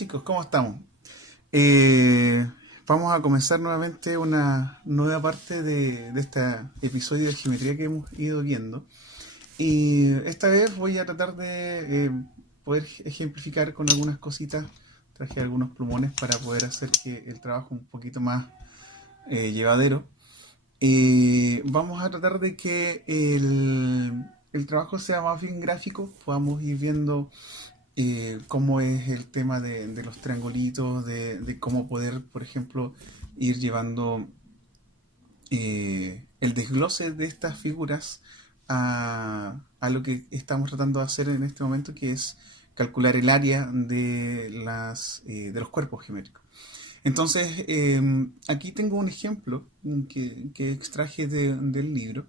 chicos, ¿cómo estamos? Eh, Vamos a comenzar nuevamente una nueva parte de este episodio de geometría que hemos ido viendo. Y esta vez voy a tratar de poder ejemplificar con algunas cositas. Traje algunos plumones para poder hacer que el trabajo un poquito más llevadero. Vamos a tratar de que el trabajo sea más bien gráfico, podamos ir viendo cómo es el tema de los triangulitos, de cómo poder, por ejemplo, ir llevando el desglose de estas figuras a lo que estamos tratando de hacer en este momento, que es calcular el área de los cuerpos geométricos. Entonces, aquí tengo un ejemplo que extraje del libro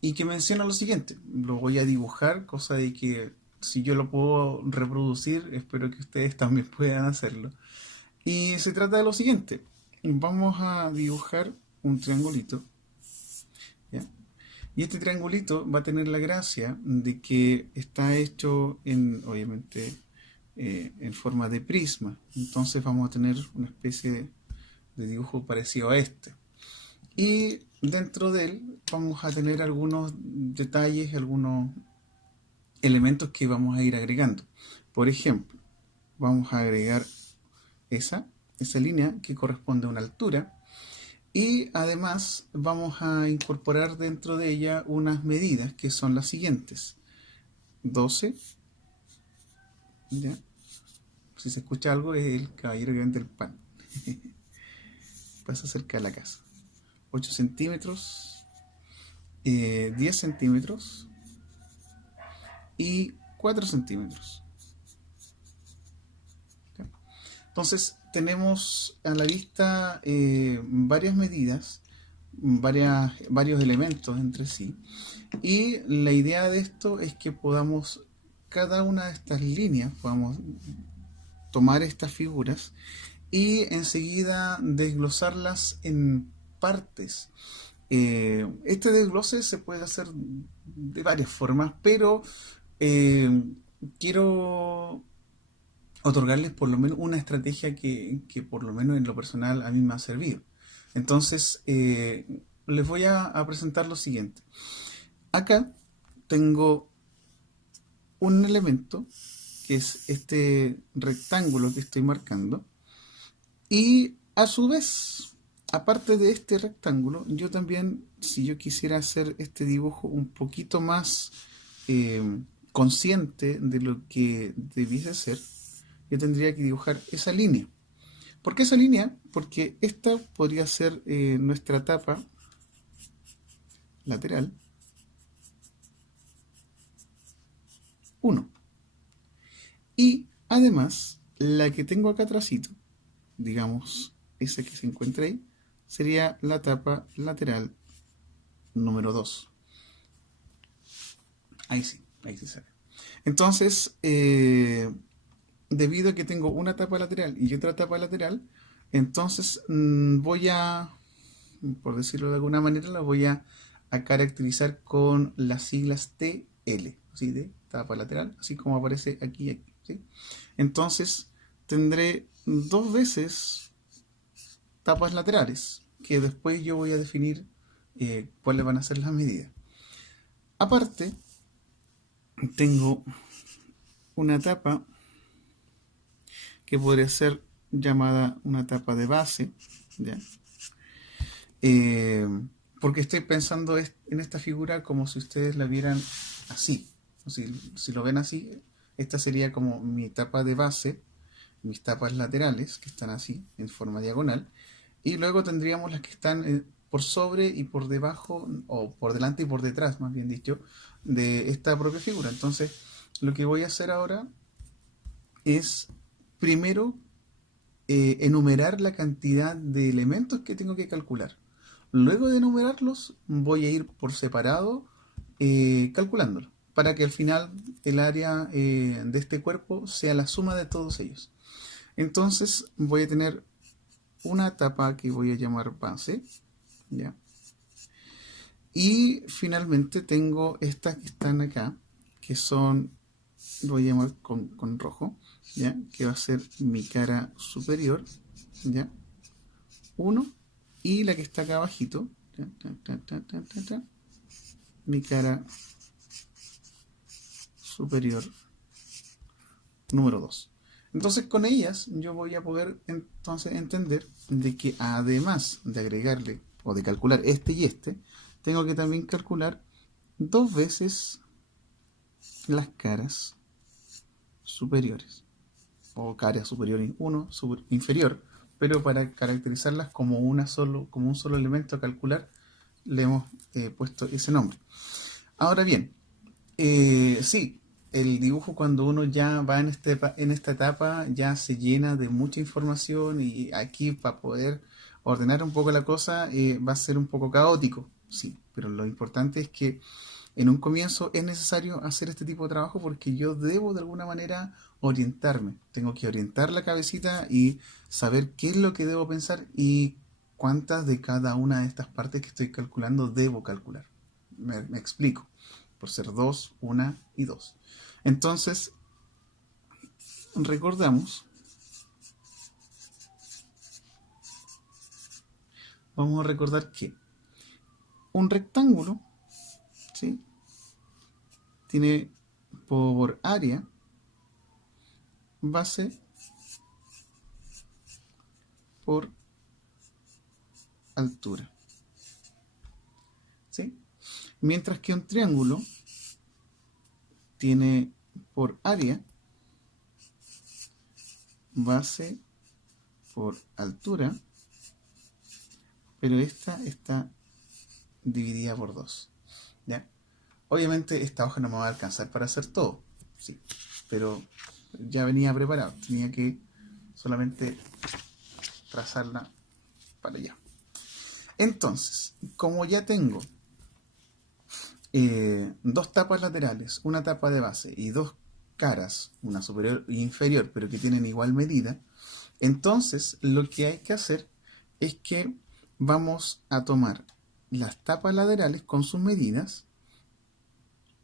y que menciona lo siguiente. Lo voy a dibujar, cosa de que si yo lo puedo reproducir, espero que ustedes también puedan hacerlo. Y se trata de lo siguiente. Vamos a dibujar un triangulito, ¿ya? Y este triangulito va a tener la gracia de que está hecho obviamente, en forma de prisma. Entonces vamos a tener una especie de dibujo parecido a este. Y dentro de él vamos a tener algunos detalles, algunos elementos que vamos a ir agregando. Por ejemplo, vamos a agregar esa, esa línea que corresponde a una altura y además vamos a incorporar dentro de ella unas medidas que son las siguientes. 12, ¿ya? Si se escucha algo es el caballero que vende el pan. Pasa cerca de la casa. 8 centímetros, 10 centímetros y 4 centímetros. ¿Ya? Entonces tenemos a la vista varias medidas, varios elementos entre sí, y la idea de esto es que podamos, cada una de estas líneas, podamos tomar estas figuras y enseguida desglosarlas en partes. Este desglose se puede hacer de varias formas, pero eh, quiero otorgarles por lo menos una estrategia que por lo menos en lo personal a mí me ha servido. Entonces, les voy a presentar lo siguiente. Acá tengo un elemento que es este rectángulo que estoy marcando y a su vez, aparte de este rectángulo, yo también, si yo quisiera hacer este dibujo un poquito más consciente de lo que debiese ser, yo tendría que dibujar esa línea. ¿Por qué esa línea? Porque esta podría ser nuestra tapa lateral 1. Y además, la que tengo acá atrásito, digamos, esa que se encuentra ahí, sería la tapa lateral número 2. Ahí sí se ve. Entonces, debido a que tengo una tapa lateral y otra tapa lateral, entonces voy a, por decirlo de alguna manera, la voy a caracterizar con las siglas TL, ¿sí? De tapa lateral, así como aparece aquí, ¿sí? Entonces tendré dos veces tapas laterales, que después yo voy a definir cuáles van a ser las medidas. Aparte, tengo una tapa que podría ser llamada una tapa de base, ¿ya? Eh, Porque estoy pensando en esta figura como si ustedes la vieran así. Si lo ven así, esta sería como mi tapa de base, mis tapas laterales, que están así, en forma diagonal, y luego tendríamos las que están por sobre y por debajo, o por delante y por detrás, más bien dicho, de esta propia figura. Entonces, lo que voy a hacer ahora es, primero, enumerar la cantidad de elementos que tengo que calcular. Luego de enumerarlos, voy a ir por separado calculándolo, para que al final el área de este cuerpo sea la suma de todos ellos. Entonces voy a tener una tapa que voy a llamar base, ¿ya? Y finalmente tengo estas que están acá, que son voy a llamar con rojo, ¿ya? Que va a ser mi cara superior, ¿ya? 1, y la que está acá abajito, mi cara superior número 2. Entonces con ellas yo voy a poder entonces entender de que además de agregarle o de calcular este y este, tengo que también calcular dos veces las caras superiores, o cara superior 1, inferior, pero para caracterizarlas como, como un solo elemento a calcular, le hemos puesto ese nombre. Ahora bien, sí, el dibujo cuando uno ya va en esta etapa ya se llena de mucha información y aquí para poder ordenar un poco la cosa va a ser un poco caótico, sí, pero lo importante es que en un comienzo es necesario hacer este tipo de trabajo porque yo debo de alguna manera orientarme, tengo que orientar la cabecita y saber qué es lo que debo pensar y cuántas de cada una de estas partes que estoy calculando debo calcular. Me explico por ser 2, 1 y 2. Entonces, recordamos, vamos a recordar que un rectángulo, ¿sí? Tiene por área base por altura, ¿sí? Mientras que un triángulo tiene por área base por altura, pero esta está dividida por 2, ¿ya? Obviamente esta hoja no me va a alcanzar para hacer todo, sí, pero ya venía preparado, tenía que solamente trazarla para allá. Entonces, como ya tengo dos tapas laterales, una tapa de base y dos caras, una superior e inferior, pero que tienen igual medida, entonces lo que hay que hacer es que vamos a tomar las tapas laterales con sus medidas,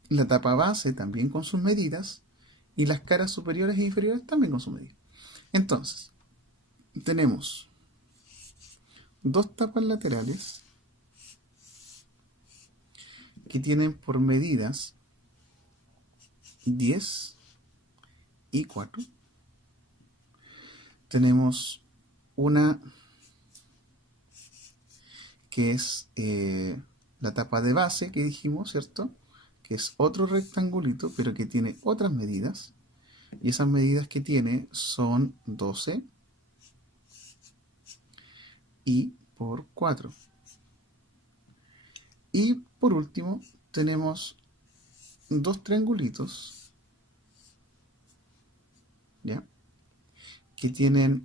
la tapa base también con sus medidas y las caras superiores e inferiores también con sus medidas. Entonces, tenemos dos tapas laterales que tienen por medidas 10 y 4. Tenemos una que es la tapa de base que dijimos, ¿cierto? Que es otro rectangulito, pero que tiene otras medidas. Y esas medidas que tiene son 12 y por 4. Y por último tenemos dos triangulitos, ¿ya? Que tiene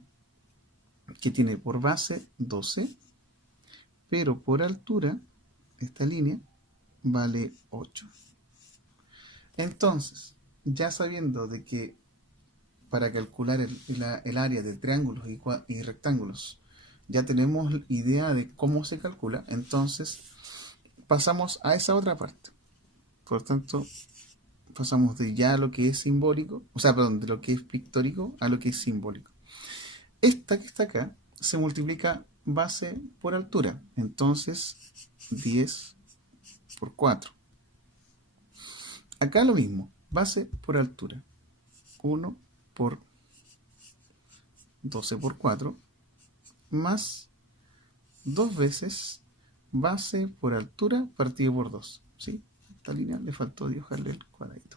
por base 12, pero por altura esta línea vale 8. Entonces, ya sabiendo de que para calcular el área de triángulos y rectángulos ya tenemos idea de cómo se calcula, entonces pasamos a esa otra parte. Por lo tanto, pasamos de ya lo que es simbólico, o sea, perdón, de lo que es pictórico a lo que es simbólico. Esta que está acá se multiplica base por altura, entonces 10 por 4. Acá lo mismo, base por altura, 1 por 12 por 4, más 2 veces base por altura partido por 2. ¿Sí? Esta línea le faltó dibujarle el cuadradito.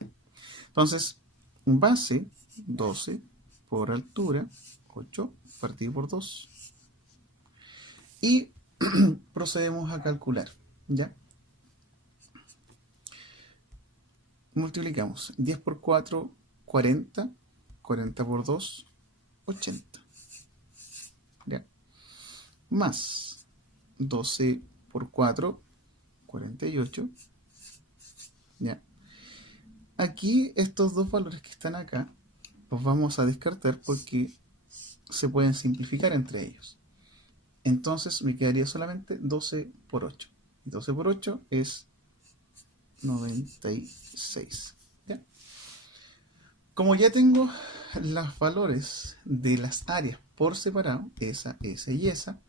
Entonces, base 12 por altura, 8 partido por 2. Y procedemos a calcular, ¿ya? Multiplicamos 10 por 4, 40, 40 por 2, 80. ¿Ya? Más 12 por 4, 48. ¿Ya? Aquí estos dos valores que están acá los vamos a descartar porque se pueden simplificar entre ellos. Entonces me quedaría solamente 12 por 8. 12 por 8 es 96. ¿Ya? Como ya tengo los valores de las áreas por separado, esa y esa,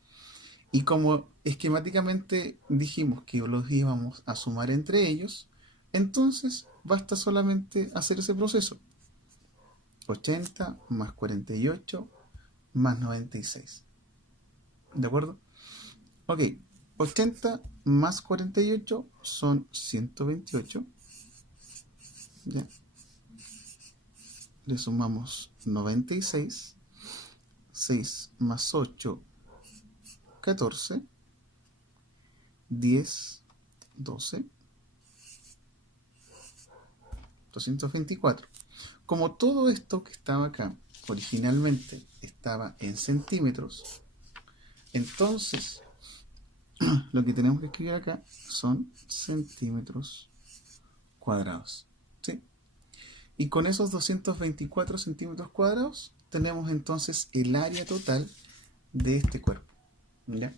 y como esquemáticamente dijimos que los íbamos a sumar entre ellos, entonces basta solamente hacer ese proceso. 80 más 48 más 96. ¿De acuerdo? Ok, 80 más 48 son 128. ¿Ya? Le sumamos 96. 6 más 8, 14. 10, 12, 224. Como todo esto que estaba acá originalmente estaba en centímetros, entonces lo que tenemos que escribir acá son centímetros cuadrados. ¿Sí? Y con esos 224 centímetros cuadrados tenemos entonces el área total de este cuerpo. ¿Ya?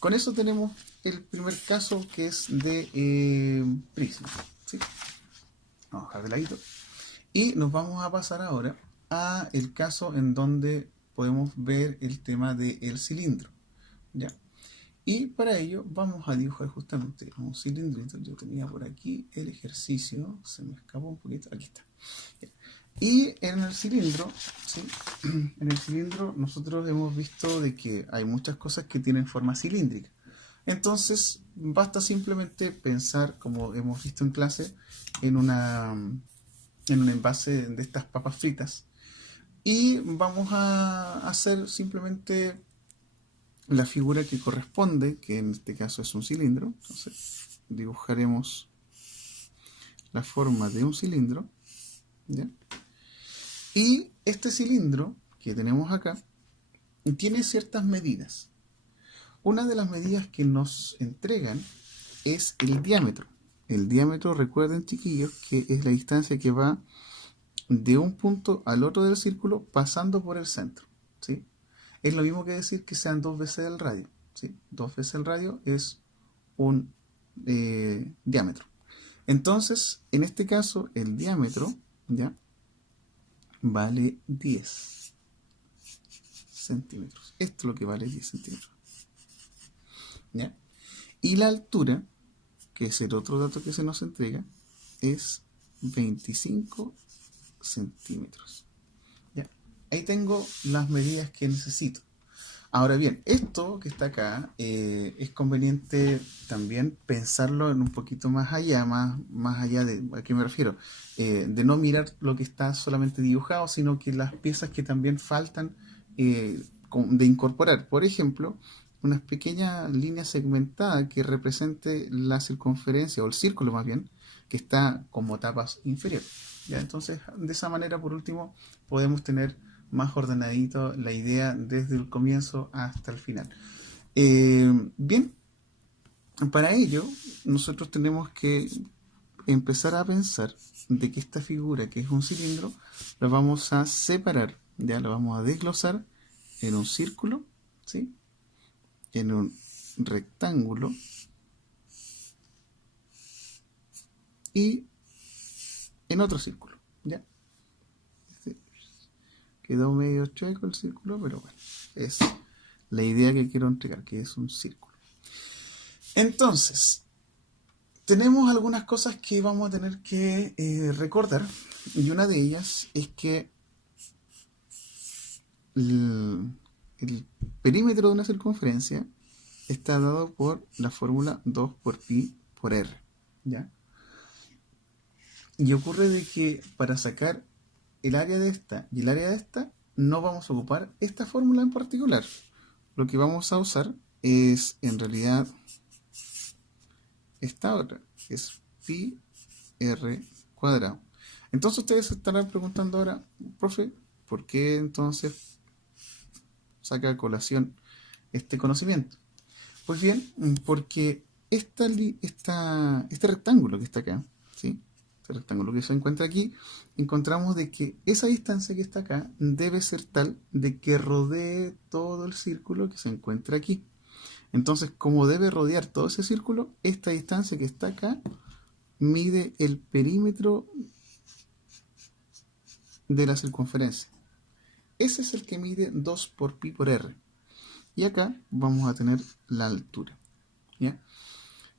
Con eso tenemos el primer caso, que es de prisma. ¿Sí? Vamos a dejar de ladito. Y nos vamos a pasar ahora a el caso en donde podemos ver el tema del cilindro. ¿Ya? Y para ello vamos a dibujar justamente un cilindrito. Yo tenía por aquí el ejercicio, se me escapó un poquito, aquí está. Y en el cilindro, ¿sí? En el cilindro nosotros hemos visto de que hay muchas cosas que tienen forma cilíndrica. Entonces basta simplemente pensar, como hemos visto en clase, en un envase de estas papas fritas. Y vamos a hacer simplemente la figura que corresponde, que en este caso es un cilindro. Entonces dibujaremos la forma de un cilindro. ¿Ya? Y este cilindro que tenemos acá tiene ciertas medidas. Una de las medidas que nos entregan es el diámetro. El diámetro, recuerden, chiquillos, que es la distancia que va de un punto al otro del círculo pasando por el centro. ¿Sí? Es lo mismo que decir que sean 2 veces el radio. ¿Sí? 2 veces el radio es un diámetro. Entonces, en este caso, el diámetro, ¿ya?, vale 10 centímetros. Esto es lo que vale 10 centímetros. ¿Ya? Y la altura, que es el otro dato que se nos entrega, es 25 centímetros. ¿Ya? Ahí tengo las medidas que necesito. Ahora bien, esto que está acá es conveniente también pensarlo en un poquito más allá, más allá de, ¿a qué me refiero? De no mirar lo que está solamente dibujado, sino que las piezas que también faltan de incorporar. Por ejemplo, una pequeña línea segmentada que represente la circunferencia, o el círculo más bien, que está como tapas inferior. ¿Ya? Entonces, de esa manera, por último, podemos tener más ordenadito la idea desde el comienzo hasta el final. Bien, para ello nosotros tenemos que empezar a pensar de que esta figura, que es un cilindro, la vamos a separar, ya la vamos a desglosar en un círculo, ¿sí?, en un rectángulo y en otro círculo. ¿Ya? Quedó medio chueco el círculo, pero bueno, es la idea que quiero entregar, que es un círculo. Entonces, tenemos algunas cosas que vamos a tener que recordar, y una de ellas es que el perímetro de una circunferencia está dado por la fórmula 2 por pi por r. ¿Ya? Y ocurre de que para sacar el área de esta y el área de esta, no vamos a ocupar esta fórmula en particular. Lo que vamos a usar es, en realidad, esta otra, que es pi r cuadrado. Entonces ustedes se estarán preguntando ahora, profe, ¿por qué entonces saca a colación este conocimiento? Pues bien, porque este rectángulo que está acá, ¿sí?, este rectángulo que se encuentra aquí, encontramos de que esa distancia que está acá debe ser tal de que rodee todo el círculo que se encuentra aquí. Entonces, como debe rodear todo ese círculo, esta distancia que está acá mide el perímetro de la circunferencia. Ese es el que mide 2 por pi por r. Y acá vamos a tener la altura, ¿ya?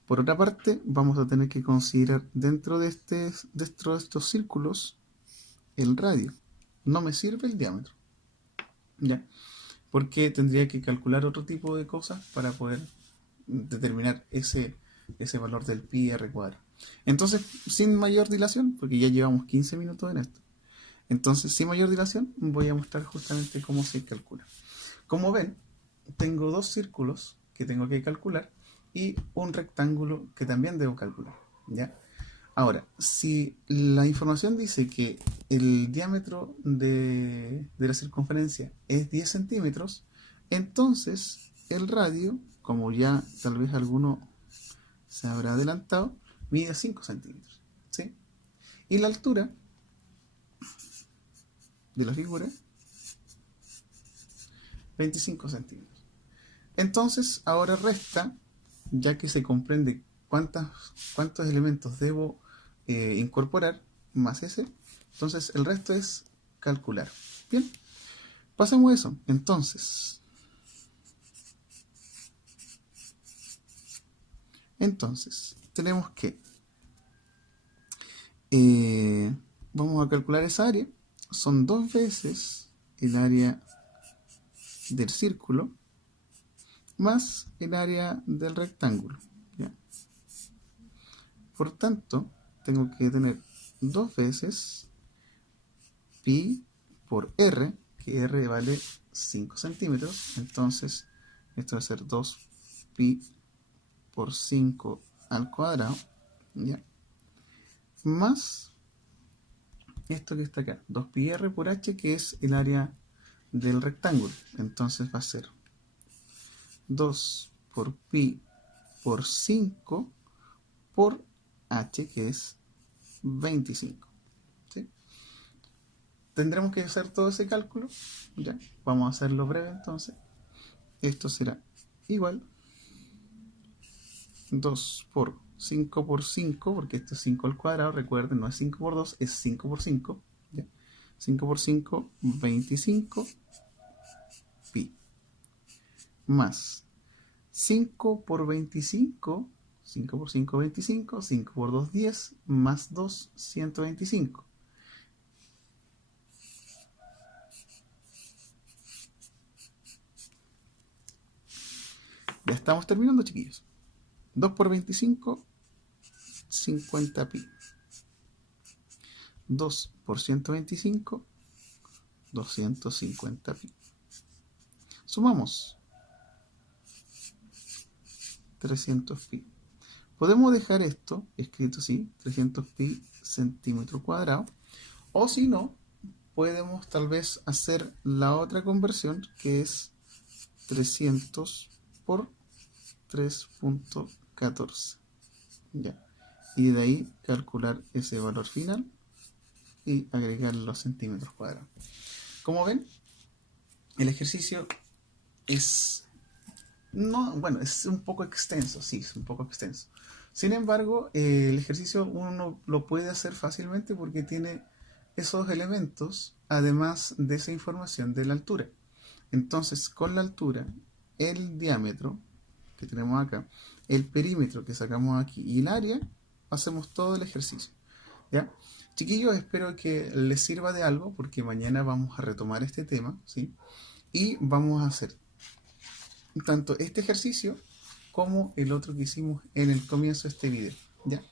Por otra parte, vamos a tener que considerar dentro de estos círculos el radio. No me sirve el diámetro, ¿ya? Porque tendría que calcular otro tipo de cosas para poder determinar ese valor del pi r cuadrado. Entonces, sin mayor dilación, porque ya llevamos 15 minutos en esto, entonces sin mayor dilación voy a mostrar justamente cómo se calcula. Como ven, tengo dos círculos que tengo que calcular y un rectángulo que también debo calcular, ¿ya? Ahora, si la información dice que el diámetro de la circunferencia es 10 centímetros, entonces el radio, como ya tal vez alguno se habrá adelantado, mide 5 centímetros, ¿sí? Y la altura de la figura, 25 centímetros. Entonces, ahora resta, ya que se comprende cuántos elementos debo incorporar, más ese, entonces el resto es calcular. Bien, pasemos a eso. Entonces tenemos que vamos a calcular esa área. Son 2 veces el área del círculo más el área del rectángulo, ¿ya? Por tanto, tengo que tener 2 veces pi por r, que r vale 5 centímetros. Entonces, esto va a ser 2 pi por 5 al cuadrado, ¿ya? Más esto que está acá, 2 pi r por h, que es el área del rectángulo. Entonces va a ser 2 por pi por 5 por h, que es 25. ¿Sí? Tendremos que hacer todo ese cálculo, ¿ya? Vamos a hacerlo breve entonces. Esto será igual 2 por 5 por 5, porque esto es 5 al cuadrado, recuerden, no es 5 por 2, es 5 por 5, ¿ya? 5 por 5, 25 pi, más 5 por 25, 5 por 5, 25, 5 por 2, 10, más 2, 125. Ya estamos terminando, chiquillos. 2 por 25, 50 pi. 2 por 125, 250 pi. Sumamos 300 pi. Podemos dejar esto escrito así, 300 pi centímetro cuadrado, o si no, podemos tal vez hacer la otra conversión, que es 300 por 3.14, ya, y de ahí calcular ese valor final y agregar los centímetros cuadrados. Como ven, el ejercicio es un poco extenso, sí, es un poco extenso. Sin embargo, el ejercicio uno lo puede hacer fácilmente porque tiene esos elementos, además de esa información de la altura. Entonces, con la altura, el diámetro que tenemos acá, el perímetro que sacamos aquí y el área, hacemos todo el ejercicio, ¿ya? Chiquillos, espero que les sirva de algo porque mañana vamos a retomar este tema, ¿sí? Y vamos a hacer tanto este ejercicio como el otro que hicimos en el comienzo de este video, ¿ya?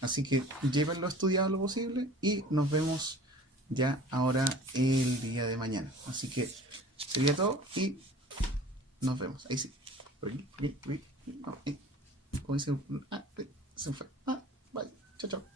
Así que llévenlo estudiado lo posible y nos vemos ya ahora el día de mañana. Así que sería todo y nos vemos. Ahí sí. Como dice, se fue. Bye. Chao, chao.